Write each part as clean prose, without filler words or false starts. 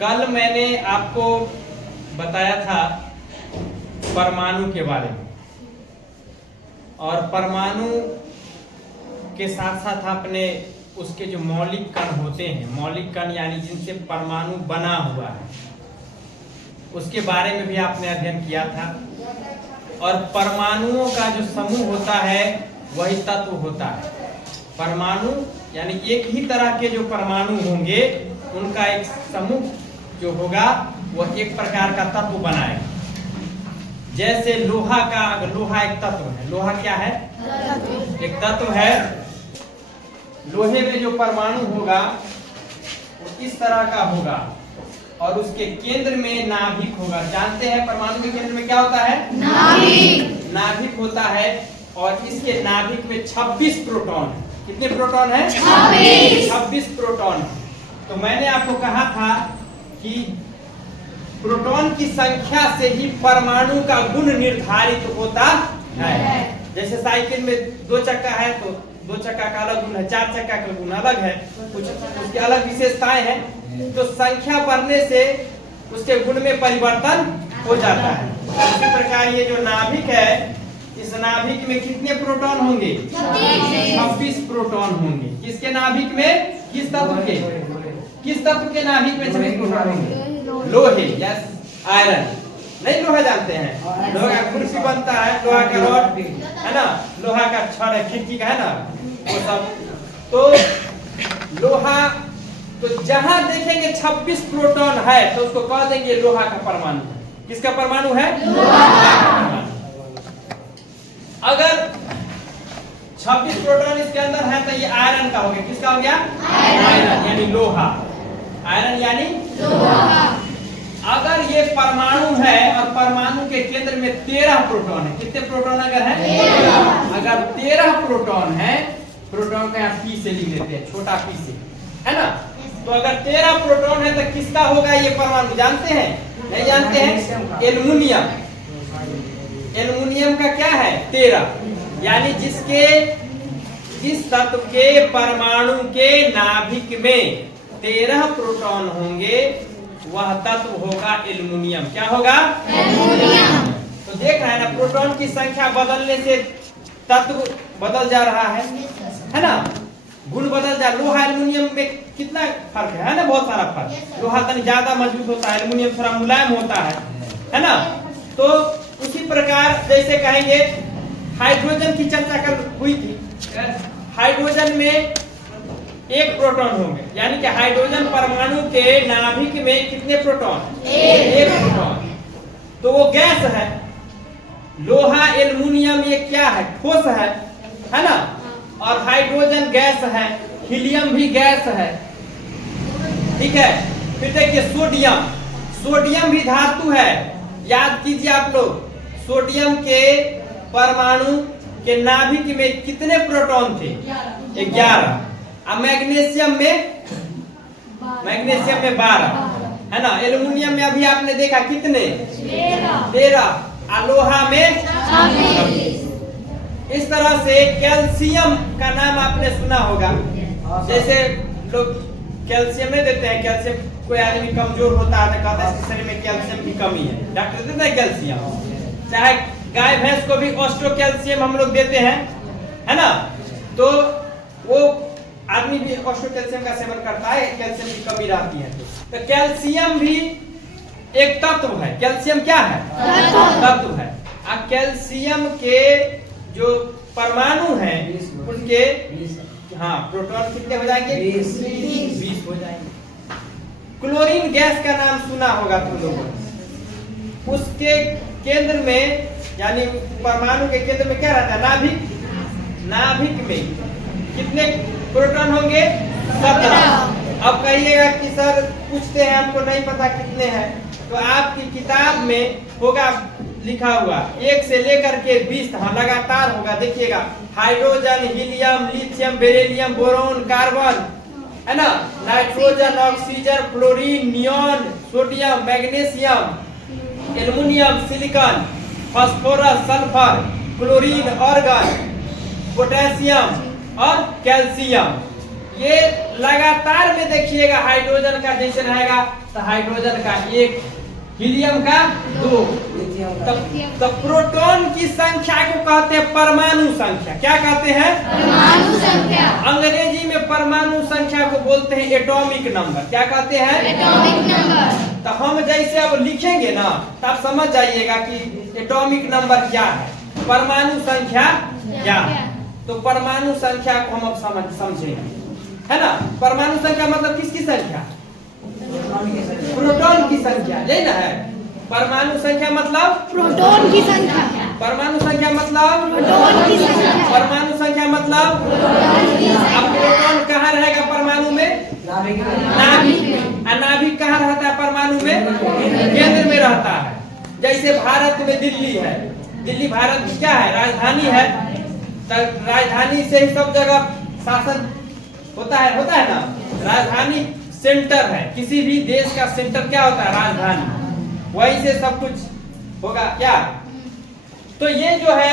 कल मैंने आपको बताया था परमाणु के बारे में, और परमाणु के साथ साथ आपने उसके जो मौलिक कण होते हैं, मौलिक कण यानी जिनसे परमाणु बना हुआ है, उसके बारे में भी आपने अध्ययन किया था। और परमाणुओं का जो समूह होता है वही तत्व होता है। परमाणु यानी एक ही तरह के जो परमाणु होंगे उनका एक समूह जो होगा वह एक प्रकार का तत्व बनाएगा। जैसे लोहा का, लोहा एक तत्व है। लोहा क्या है? एक तत्व है। लोहे में जो परमाणु होगा वो इस तरह का होगा और उसके केंद्र में नाभिक होगा। जानते हैं परमाणु के केंद्र में क्या होता है? नाभिक। नाभिक होता है और इसके नाभिक में 26 प्रोटॉन है। कितने प्रोटॉन है? 26 प्रोटॉन। तो मैंने आपको कहा था कि प्रोटॉन की संख्या से ही परमाणु का गुण निर्धारित होता है। जैसे साइकिल में 2 चक्का है तो 2 चक्का का अलग गुण है, 4 चक्का का गुण अलग है, कुछ उसकी अलग विशेषताएं हैं। तो संख्या बढ़ने से उसके गुण में परिवर्तन हो जाता है। इसी प्रकार ये जो नाभिक है, इस नाभिक में कितने प्रोटॉन होंगे? 26 प्रोटॉन होंगे। किसके नाभिक में? किस तत्व के? किस तत्व के नाभिक में 26 प्रोटॉन होंगे? लोहे, यस, आयरन। नहीं लोहा जानते हैं? लोहा का कुर्सी बनता है, लोहा का रॉड है ना, लोहा का छड़ है, खिड़की का है ना, वो सब। तो लोहा, तो जहां देखेंगे 26 प्रोटॉन है तो उसको कह देंगे लोहा का परमाणु। किसका परमाणु है? लोहा का परमाणु। अगर 26 प्रोटॉन इसके अंदर है तो ये आयरन का हो गया। किसका हो गया? आयरन यानी लोहा। आयरन यानी लोहा। अगर ये परमाणु है और परमाणु के केंद्र में 13 प्रोटॉन है, कितने प्रोटॉन अगर है? 13। अगर 13 प्रोटॉन है, प्रोटॉन को यहाँ पी से लिख देते हैं, छोटा पी से, है ना। तो अगर 13 प्रोटॉन है तो किसका होगा ये परमाणु? जानते हैं? नहीं जानते हैं? एल्युमिनियम। एल्युमिनियम का क्या है? 13। यानी जिस तत्व के परमाणु के नाभिक में 13 प्रोटॉन होंगे वह तत्व होगा एल्युमिनियम। क्या होगा? एल्युमिनियम। तो देख रहे हैं ना, प्रोटॉन की संख्या बदलने से तत्व बदल जा रहा है ना, गुण बदल जा। लोहा एल्युमिनियम में कितना फर्क है ना, बहुत सारा फर्क। लोहा तनी ज्यादा मजबूत होता है, एल्युमिनियम थोड़ा मुलायम होता है ना। तो उसी प्रकार जैसे कहेंगे हाइड्रोजन की चर्चा कल हुई थी। हाइड्रोजन में 1 प्रोटॉन होंगे, यानी कि हाइड्रोजन परमाणु के नाभिक में कितने प्रोटॉन? 1 प्रोटॉन। तो वो गैस है। लोहा एल्युमिनियम ये क्या है? ठोस है ना। और हाइड्रोजन गैस है, हीलियम भी गैस है, ठीक है। फिर देखिए सोडियम, सोडियम भी धातु है। याद कीजिए आप लोग, सोडियम के परमाणु के नाभिक में कितने प्रोटॉन थे? 11। अब मैग्नीशियम में 12 है ना। एल्युमिनियम में अभी आपने देखा कितने? 13। लोहा में 26। इस तरह से कैल्शियम का नाम आपने सुना होगा। जैसे लोग कैल्शियम नहीं देते हैं, कैल्शियम कोई आदमी कमजोर होता है तो कहता है शरीर में कैल्शियम की कमी है, डॉक्टर देते हैं कैल्शियम। चाहे गाय भैंस को भी ऑस्ट्रो कैल्शियम हम लोग देते हैं, है ना। तो वो आदमी भी ऑस्ट्रो कैल्शियम का सेवन करता है, कैल्शियम की कमी रहती है। तो कैल्शियम भी एक तत्व है। कैल्शियम क्या है? तत्व है। अब कैल्शियम के जो परमाणु हैं उनके प्रोटॉन कितने हो जाएंगे? 20 हो जाएंगे। क्लोरीन गैस का नाम सुना होगा तुम लोगों ने। उसके केंद्र में, यानी परमाणु के केंद्र में क्या रहता है? नाभिक। नाभिक में कितने प्रोटॉन होंगे? 17। अब कहिएगा कि सर पूछते हैं हमको नहीं पता कितने हैं, तो आपकी किताब में होगा लिखा हुआ 1 से लेकर के 20 लगातार होगा। देखिएगा, hydrogen, helium, lithium, beryllium, boron, carbon, है ना, nitrogen, oxygen, fluorine, neon, sodium, magnesium, aluminium, silicon, phosphorus, sulphur, chlorine, argon, potassium और कैल्शियम। ये लगातार में देखिएगा हाइड्रोजन का जैसे रहेगा तो हाइड्रोजन का 1, हीलियम का 2। तो प्रोटॉन की संख्या को कहते हैं परमाणु संख्या। क्या कहते हैं? परमाणु संख्या। अंग्रेजी में परमाणु संख्या को बोलते हैं एटॉमिक नंबर। क्या कहते हैं? Atomic number. तो हम जैसे अब लिखेंगे ना तो आप समझ जाइएगा कि एटॉमिक नंबर क्या है, परमाणु संख्या क्या है। तो परमाणु संख्या को हम अब समझेंगे, है ना। परमाणु संख्या मतलब किसकी संख्या? प्रोटॉन की संख्या, यही ना है। परमाणु संख्या मतलब प्रोटॉन की संख्या। परमाणु संख्या मतलब प्रोटॉन की संख्या। परमाणु संख्या मतलब अब प्रोटॉन कहाँ रहेगा परमाणु में? नाभिक में। और नाभिक कहाँ रहता है परमाणु में? केंद्र में रहता है। जैसे भारत में दिल्ली है, दिल्ली भारत की क्या है? राजधानी है। तो राजधानी से ही सब जगह शासन होता है ना। राजधानी सेंटर है, किसी भी देश का सेंटर क्या होता है? राजधानी। वहीं से सब कुछ होगा क्या। तो ये जो है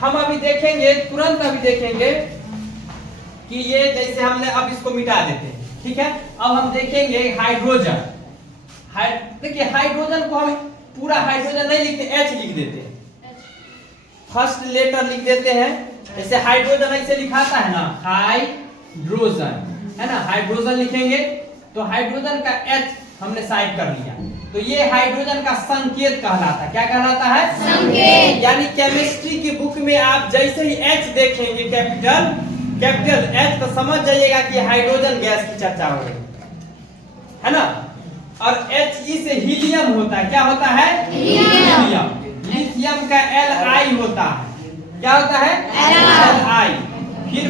हम अभी देखेंगे, तुरंत अभी देखेंगे कि ये जैसे हमने अब इसको मिटा देते हैं, ठीक है। अब हम देखेंगे हाइड्रोजन। देखिए हाइड्रोजन को हम पूरा हाइड्रोजन नहीं लिखते, एच लिख देते हैं, फर्स्ट लेटर लिख देते हैं। जैसे हाइड्रोजन ऐसे लिखाता है ना, हाइड्रोजन, है ना। हाइड्रोजन लिखेंगे तो हाइड्रोजन का एच हमने साइड कर लिया। तो ये हाइड्रोजन का संकेत कहलाता है। क्या कहलाता है? संकेत। यानी केमिस्ट्री की बुक में आप जैसे ही एच देखेंगे, कैपिटल एच, तो समझ जाइएगा कि हाइड्रोजन गैस की चर्चा हो रही है ना। और He से हीलियम होता है। क्या होता है? हीलियम। लिथियम का Li होता है। क्या होता है? Li। फिर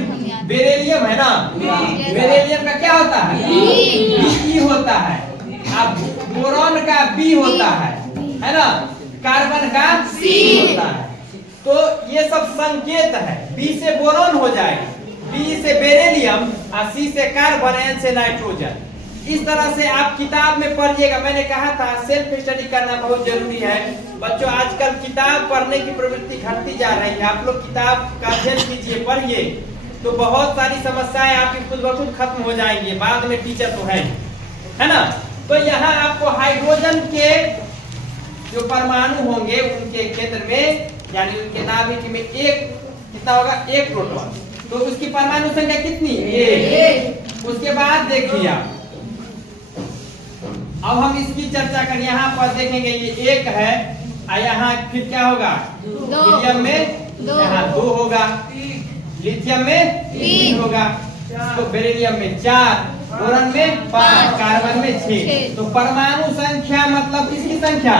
बेरिलियम है ना, बेरिलियम का क्या होता है? Be होता है। अब बोरॉन का B होता है ना। कार्बन का C होता है। तो ये सब संकेत है। B से बोरॉन हो जाएगा, B से बेरिलियम, और C से कार्बन, N से नाइट्रोजन। इस तरह से आप किताब में पढ़िएगा। मैंने कहा था सेल्फ स्टडी करना बहुत जरूरी है। बच्चों आजकल किताब पढ़ने की प्रवृत्ति घटती जा रही है। आप लोग किताब का अध्ययन कीजिए, पढ़िए, तो बहुत सारी समस्याएं आपकी खुद ब खुद खत्म हो जाएंगी। बाद में टीचर तो है ना। तो यहाँ आपको हाइड्रोजन के जो परमाणु होंगे उनके केंद्र में, यानी उनके नाभिक में एक कितना होगा? 1 प्रोटॉन। तो उसकी परमाणु संख्या कितनी? 1। उसके बाद देखिए अब हम इसकी चर्चा करें। यहाँ पर देखेंगे ये 1 है, और यहाँ फिर क्या होगा? हीलियम में यहाँ 2 होगा, लिथियम में 3 होगा, तो बेरिलियम में 4, बोरॉन में 5, कार्बन में 6। तो परमाणु संख्या मतलब किसकी संख्या?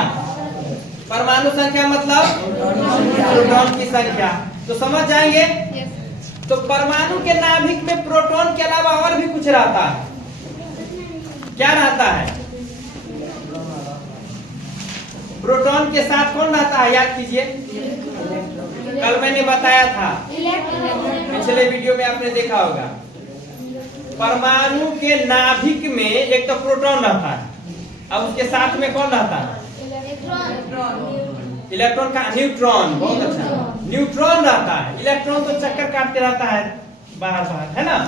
परमाणु संख्या मतलब प्रोटॉन की संख्या। तो समझ जाएंगे। तो परमाणु के नाभिक में प्रोटॉन के अलावा और भी कुछ रहता है। क्या रहता है? प्रोटॉन के साथ कौन रहता है? याद कीजिए, कल मैंने बताया था, पिछले वीडियो में आपने देखा होगा। परमाणु के नाभिक में एक तो प्रोटॉन रहता है, अब उसके साथ में कौन रहता है? इलेक्ट्रॉन का न्यूट्रॉन। बहुत अच्छा, न्यूट्रॉन रहता है। इलेक्ट्रॉन तो चक्कर काटते रहता है बाहर, है ना।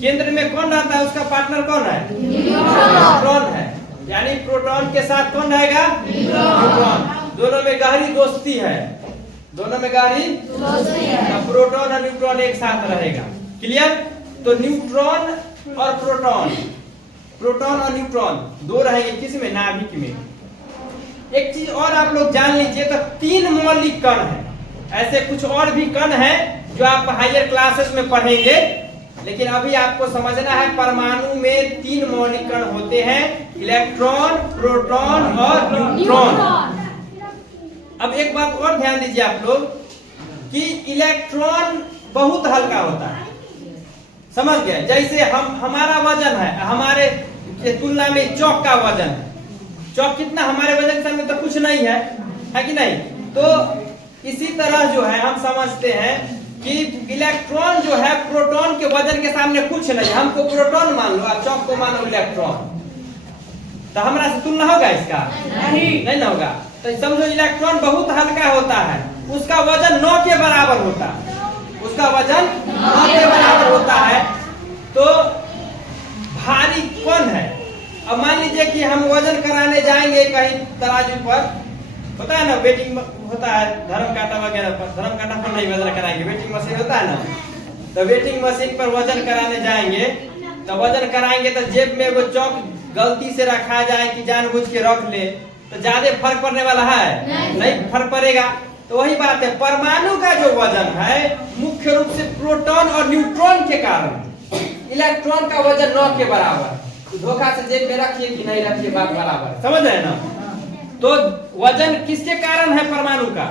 केंद्र में कौन रहता है? उसका पार्टनर कौन है? न्यूट्रॉन है। यानी प्रोटॉन के साथ कौन रहेगा? न्यूट्रॉन। दोनों में गहरी दोस्ती है, दोनों में गहरी दोस्ती है। प्रोटॉन और न्यूट्रॉन एक साथ रहेगा। क्लियर? तो न्यूट्रॉन और प्रोटॉन, प्रोटॉन और न्यूट्रॉन दो रहेंगे किस में? नाभिक में। एक चीज और आप लोग जान लीजिए, तो 3 मौलिक कण है। ऐसे कुछ और भी कण है जो आप हायर क्लासेस में पढ़ेंगे, लेकिन अभी आपको समझना है परमाणु में 3 मौलिक कण होते हैं, इलेक्ट्रॉन, प्रोटॉन और न्यूट्रॉन। अब एक बात और ध्यान दीजिए आप लोग कि इलेक्ट्रॉन बहुत हल्का होता है। समझ गए? जैसे हमारा वजन है, हमारे तुलना में चौक का वजन है। चौक कितना हमारे वजन के सामने तो कुछ नहीं है कि नहीं? तो इसी तरह जो है हम समझते हैं कि इलेक्ट्रॉन जो है प्रोटॉन के वजन के सामने कुछ नहीं। हमको प्रोटॉन मान लो, आप चौक को मानो इलेक्ट्रॉन, तो हमारा से तुलना होगा इसका? नहीं ना होगा। तो समझो इलेक्ट्रॉन बहुत हल्का होता है, उसका वजन 9 के बराबर होता है, उसका वजन 9 के बराबर होता है। तो भारी कौन है? अब मान लीजिए कि हम वजन कराने जाएंगे कहीं तराजू पर, होता है ना वेटिंग होता है धर्म कांटा वगैरह पर, धर्म कांटा पर नहीं वजन कराएंगे, वेटिंग मशीन होता है ना, तो वेटिंग मशीन पर वजन कराने जाएंगे, तो वजन कराएंगे तो जेब में वो चौक गलती से रखा जाए कि जानबूझ के रख ले तो ज्यादा फर्क पड़ने वाला है? नहीं फर्क पड़ेगा। तो वही बात है, परमाणु का जो वजन है मुख्य रूप से प्रोटॉन और न्यूट्रॉन के कारण, इलेक्ट्रॉन का वजन 9 के बराबर। तो धोखा से जेब में रखिए कि नहीं रखिए बात बराबर, समझ रहे ना। तो वजन किसके कारण है? परमाणु का,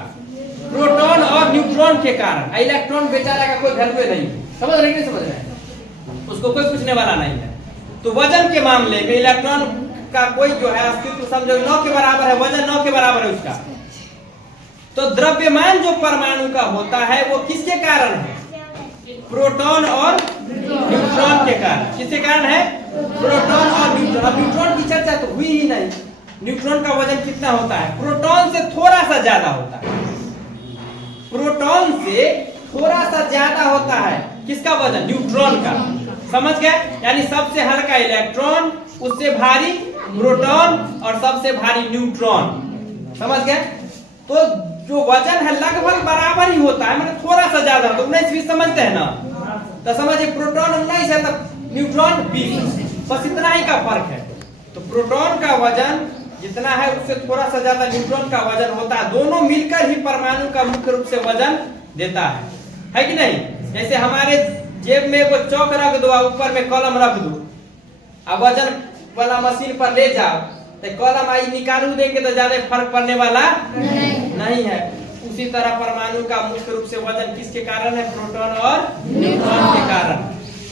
प्रोटॉन और न्यूट्रॉन के कारण। इलेक्ट्रॉन बेचारा का कोई वैल्यू नहीं, समझ रहे कि नहीं समझ रहे, उसको कोई पूछने वाला नहीं है। तो वजन के मामले में इलेक्ट्रॉन का कोई जो है अस्तित्व समझो 9 के बराबर है, वजन 9 के बराबर है उसका। तो द्रव्यमान जो परमाणु का होता है वो किसके कारण है? प्रोटॉन और न्यूट्रॉन के कारण। किसके कारण है? प्रोटॉन और न्यूट्रॉन। न्यूट्रॉन की चर्चा तो हुई ही नहीं। न्यूट्रॉन का वजन कितना होता है? प्रोटॉन से थोड़ा सा ज्यादा होता है, प्रोटॉन से थोड़ा सा ज्यादा होता है। किसका वजन? न्यूट्रॉन का। समझ गए? यानी सबसे हल्का इलेक्ट्रॉन, उससे भारी प्रोटॉन और सबसे भारी न्यूट्रॉन। समझ गए? तो जो वजन है लगभग बराबर ही होता है, मतलब थोड़ा सा ज्यादा। तो 19-20 समझते हैं ना, तो समझिए प्रोटॉन 19 है तो न्यूट्रॉन 20, बस इतना ही का फर्क है। तो प्रोटॉन का वजन जितना है उससे थोड़ा सा ज्यादा न्यूट्रॉन का वजन होता है। दोनों मिलकर ही परमाणु का मुख्य रूप से वजन देता है कि नहीं? जैसे हमारे जेब में वो चौक रख दो, ऊपर में कलम रख दो, अब वजन वाला मशीन पर ले जाओ तो कलम आई निकालू देंगे तो ज्यादा फर्क पड़ने वाला नहीं है। उसी तरह परमाणु का मुख्य रूप से वजन किसके कारण है? प्रोटॉन और न्यूट्रॉन के कारण।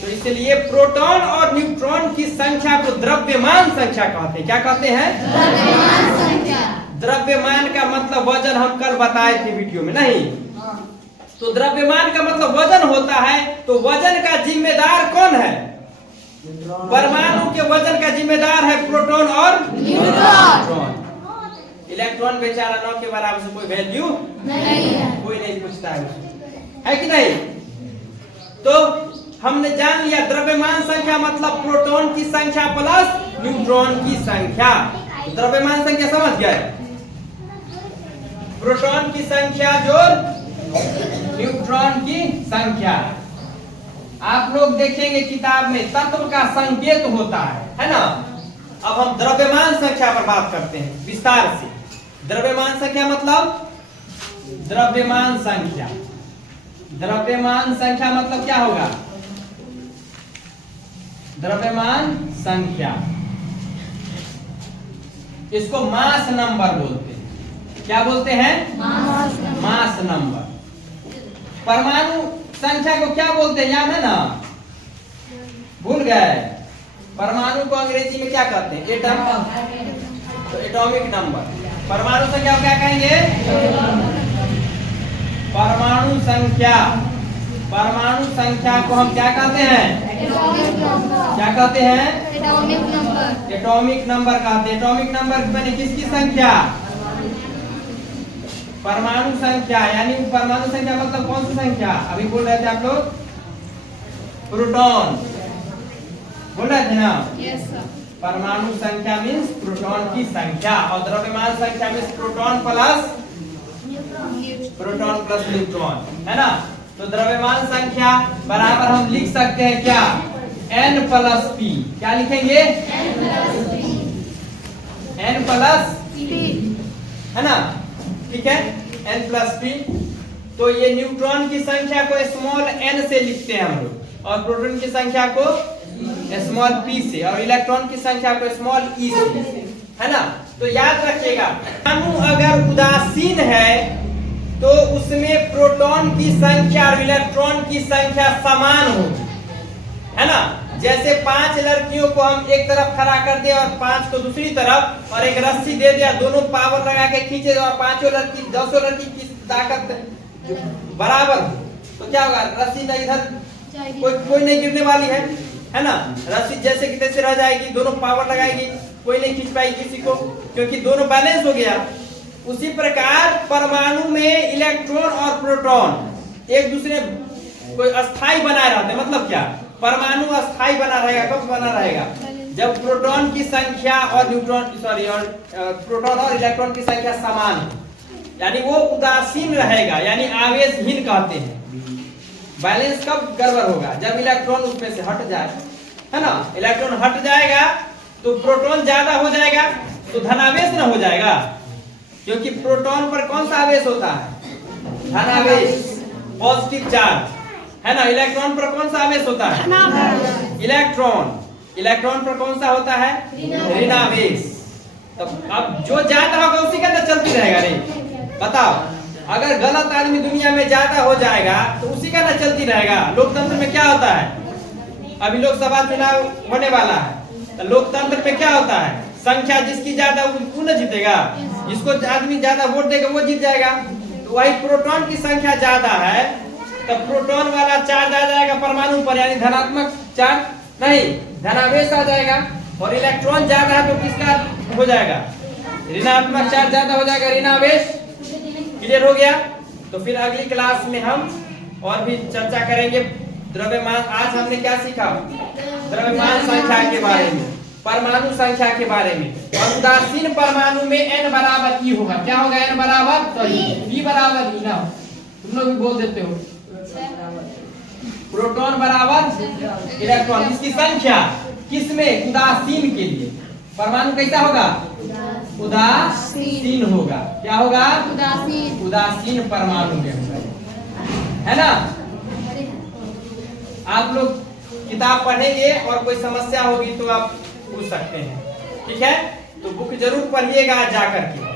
तो इसलिए प्रोटॉन और न्यूट्रॉन की संख्या को द्रव्यमान संख्या कहते हैं। क्या कहते हैं? द्रव्यमान संख्या। द्रव्यमान का मतलब वजन हम कल बताए थे वीडियो में, नहीं? तो द्रव्यमान का मतलब वजन होता है। तो वजन का जिम्मेदार कौन है? परमाणु के वजन का जिम्मेदार है प्रोटॉन और न्यूट्रॉन। इलेक्ट्रॉन बेचारा 9 के बराबर से कोई वैल्यू नहीं है, कोई नहीं पूछता है कि नहीं? तो हमने जान लिया द्रव्यमान संख्या मतलब प्रोटॉन की संख्या प्लस न्यूट्रॉन की संख्या। द्रव्यमान संख्या समझ गए? प्रोटॉन की संख्या जोड़ न्यूट्रॉन की संख्या। आप लोग देखेंगे किताब में तत्व का संकेत होता है ना। अब हम द्रव्यमान संख्या पर बात करते हैं विस्तार से। द्रव्यमान संख्या मतलब द्रव्यमान संख्या, द्रव्यमान संख्या मतलब क्या होगा? द्रव्यमान संख्या, इसको मास नंबर बोलते हैं। क्या बोलते हैं? Mass number. परमाणु संख्या को क्या बोलते हैं? याद है ना? भूल गए? परमाणु को अंग्रेजी में क्या कहते हैं? एटम। तो एटॉमिक नंबर। परमाणु संख्या को क्या कहेंगे? परमाणु संख्या। परमाणु संख्या को हम क्या कहते हैं? क्या कहते हैं? Atomic number. एटॉमिक नंबर कहते हैं। एटॉमिक नंबर बने किसकी संख्या? परमाणु संख्या। यानी परमाणु संख्या मतलब कौन सी संख्या? अभी बोल रहे थे आप लोग, प्रोटॉन बोल रहे थे ना? Yes sir. परमाणु संख्या मीन्स प्रोटॉन की संख्या और द्रव्यमान संख्या मीन्स प्रोटॉन प्लस न्यूट्रॉन, है ना? तो द्रव्यमान संख्या बराबर हम लिख सकते हैं क्या? n plus p। क्या लिखेंगे? n प्लस p, है ना? ठीक है, n प्लस p। तो ये न्यूट्रॉन की संख्या को स्मॉल n से लिखते हैं हम लोग, और प्रोटॉन की संख्या को स्मॉल p से, और इलेक्ट्रॉन की संख्या को स्मॉल e से, है ना? तो याद रखिएगा, अणु अगर उदासीन है तो उसमें प्रोटॉन की संख्या और इलेक्ट्रॉन की संख्या समान होगी, है ना? जैसे 5 लड़कियों को हम एक तरफ खड़ा कर दे और 5 को दूसरी तरफ, और एक रस्सी दे दिया, दोनों पावर लगा के खींचे और 5 लड़की 10 लड़की की ताकत बराबर हो, तो क्या होगा? रस्सी ना इधर कोई नहीं गिरने वाली है ना? रस्सी जैसे कि तैसे रह जाएगी, दोनों पावर लगाएगी, कोई नहीं खींच पाएगी किसी को, क्योंकि दोनों बैलेंस हो गया। उसी प्रकार परमाणु में इलेक्ट्रॉन और प्रोटॉन एक दूसरे को अस्थाई बनाए रहते हैं। मतलब क्या? परमाणु अस्थाई बना रहेगा। कब बना रहेगा? जब प्रोटॉन की संख्या और प्रोटॉन और इलेक्ट्रॉन की संख्या समान है, यानी वो उदासीन रहेगा, यानी आवेशहीन कहते हैं। बैलेंस कब गड़बड़ होगा? जब इलेक्ट्रॉन उसमें से हट जाए, है ना। इलेक्ट्रॉन हट जाएगा तो प्रोटॉन ज्यादा हो जाएगा, तो धनावेश ना हो जाएगा, क्योंकि प्रोटॉन पर कौन सा आवेश होता है? धनावेश, पॉजिटिव चार्ज, है ना। इलेक्ट्रॉन पर कौन सा आवेश होता है? इलेक्ट्रॉन पर कौन सा होता है? ऋणावेश। तो अब जो ज्यादा होगा उसी के अंदर चलती रहेगा रे। बताओ, अगर गलत आदमी दुनिया में ज्यादा हो जाएगा तो उसी का ना चलती रहेगा। लोकतंत्र में क्या होता है? अभी लोकसभा चुनाव होने वाला है, तो लोकतंत्र में क्या होता है? संख्या जिसकी ज्यादा वो न जीतेगा, जिसको आदमी ज्यादा वोट देगा वो जीत जाएगा। तो वही प्रोटॉन की संख्या ज्यादा है तो प्रोटॉन वाला चार्ज आ जाएगा परमाणु पर, यानी धनात्मक चार्ज नहीं, धनावेश आ जाएगा। और इलेक्ट्रॉन ज्यादा है तो किसका हो जाएगा? ऋणात्मक चार्ज ज्यादा हो जाएगा, ऋणावेश। क्लियर हो गया? तो फिर अगली क्लास में हम और भी चर्चा करेंगे द्रव्यमान। आज हमने क्या सीखा? द्रव्यमान संख्या के बारे में, परमाणु संख्या के बारे में। और उदासीन परमाणु में n बराबर E होगा। क्या होगा? n बराबर V बराबर E ना, तुम लोग भी बोल देते हो। प्रोटॉन बराबर इलेक्ट्रॉन, इसकी संख्या किसमें? उदासीन के लिए। परमाणु कैसा होगा? उदासीन होगा। क्या होगा? उदासीन परमाणु में होगा, है ना। आप लोग किताब पढ़ेंगे और कोई समस्या होगी तो आप पूछ सकते हैं, ठीक है। तो बुक जरूर पढ़िएगा जा करके।